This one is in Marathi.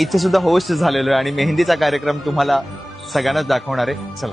इथे सुद्धा होस्ट झालेलो आहे आणि मेहंदीचा कार्यक्रम तुम्हाला सगळ्यांनाच दाखवणार आहे. चला.